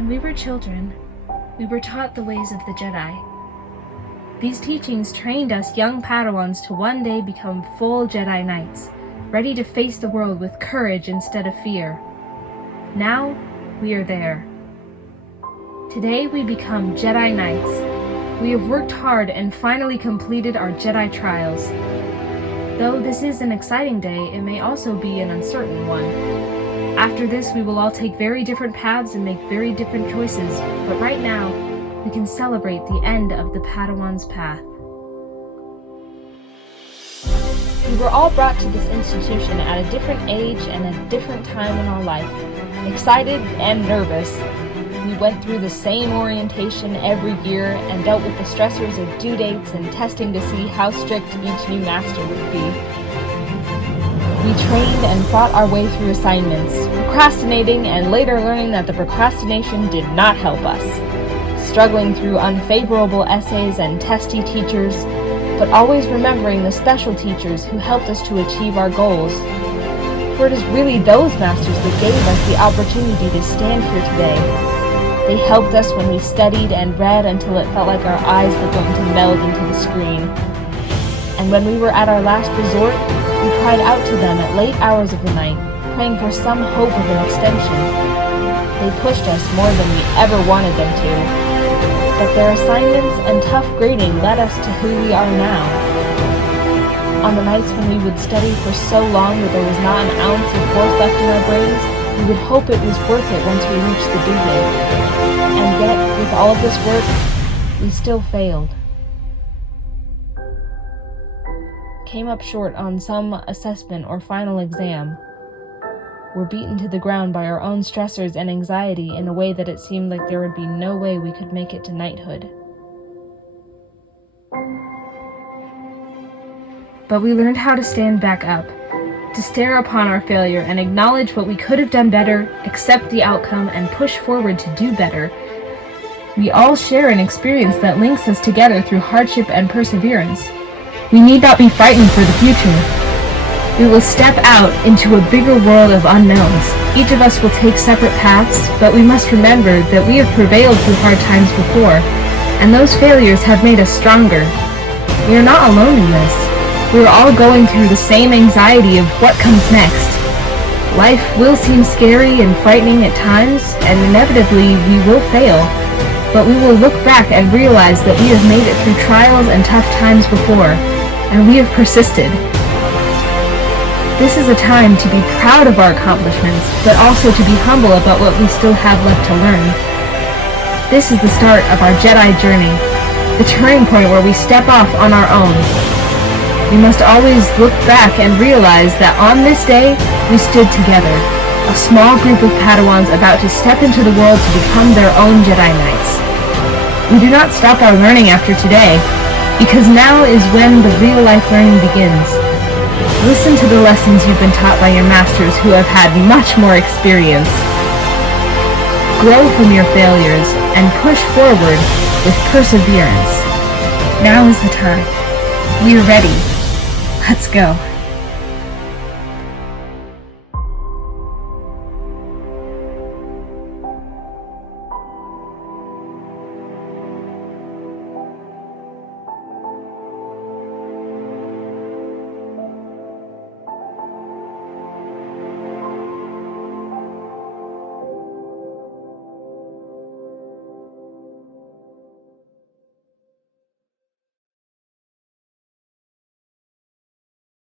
When we were children, we were taught the ways of the Jedi. These teachings trained us young Padawans to one day become full Jedi Knights, ready to face the world with courage instead of fear. Now, we are there. Today we become Jedi Knights. We have worked hard and finally completed our Jedi trials. Though this is an exciting day, it may also be an uncertain one. After this, we will all take very different paths and make very different choices, but right now, we can celebrate the end of the Padawan's path. We were all brought to this institution at a different age and a different time in our life, excited and nervous. We went through the same orientation every year and dealt with the stressors of due dates and testing to see how strict each new master would be. We trained and fought our way through assignments, procrastinating and later learning that the procrastination did not help us. Struggling through unfavorable essays and testy teachers, but always remembering the special teachers who helped us to achieve our goals. For it is really those masters that gave us the opportunity to stand here today. They helped us when we studied and read until it felt like our eyes were going to meld into the screen. And when we were at our last resort, we cried out to them at late hours of the night, praying for some hope of an extension. They pushed us more than we ever wanted them to, but their assignments and tough grading led us to who we are now. On the nights when we would study for so long that there was not an ounce of force left in our brains, we would hope it was worth it once we reached the due date. And yet, with all of this work, we still failed. Came up short on some assessment or final exam. Were beaten to the ground by our own stressors and anxiety in a way that it seemed like there would be no way we could make it to knighthood. But we learned how to stand back up, to stare upon our failure and acknowledge what we could have done better, accept the outcome, and push forward to do better. We all share an experience that links us together through hardship and perseverance. We need not be frightened for the future. We will step out into a bigger world of unknowns. Each of us will take separate paths, but we must remember that we have prevailed through hard times before, and those failures have made us stronger. We are not alone in this. We are all going through the same anxiety of what comes next. Life will seem scary and frightening at times, and inevitably we will fail. But we will look back and realize that we have made it through trials and tough times before, and we have persisted. This is a time to be proud of our accomplishments, but also to be humble about what we still have left to learn. This is the start of our Jedi journey, the turning point where we step off on our own. We must always look back and realize that on this day, we stood together, a small group of Padawans about to step into the world to become their own Jedi Knights. We do not stop our learning after today, because now is when the real-life learning begins. Listen to the lessons you've been taught by your masters who have had much more experience. Grow from your failures and push forward with perseverance. Now is the time. We are ready. Let's go.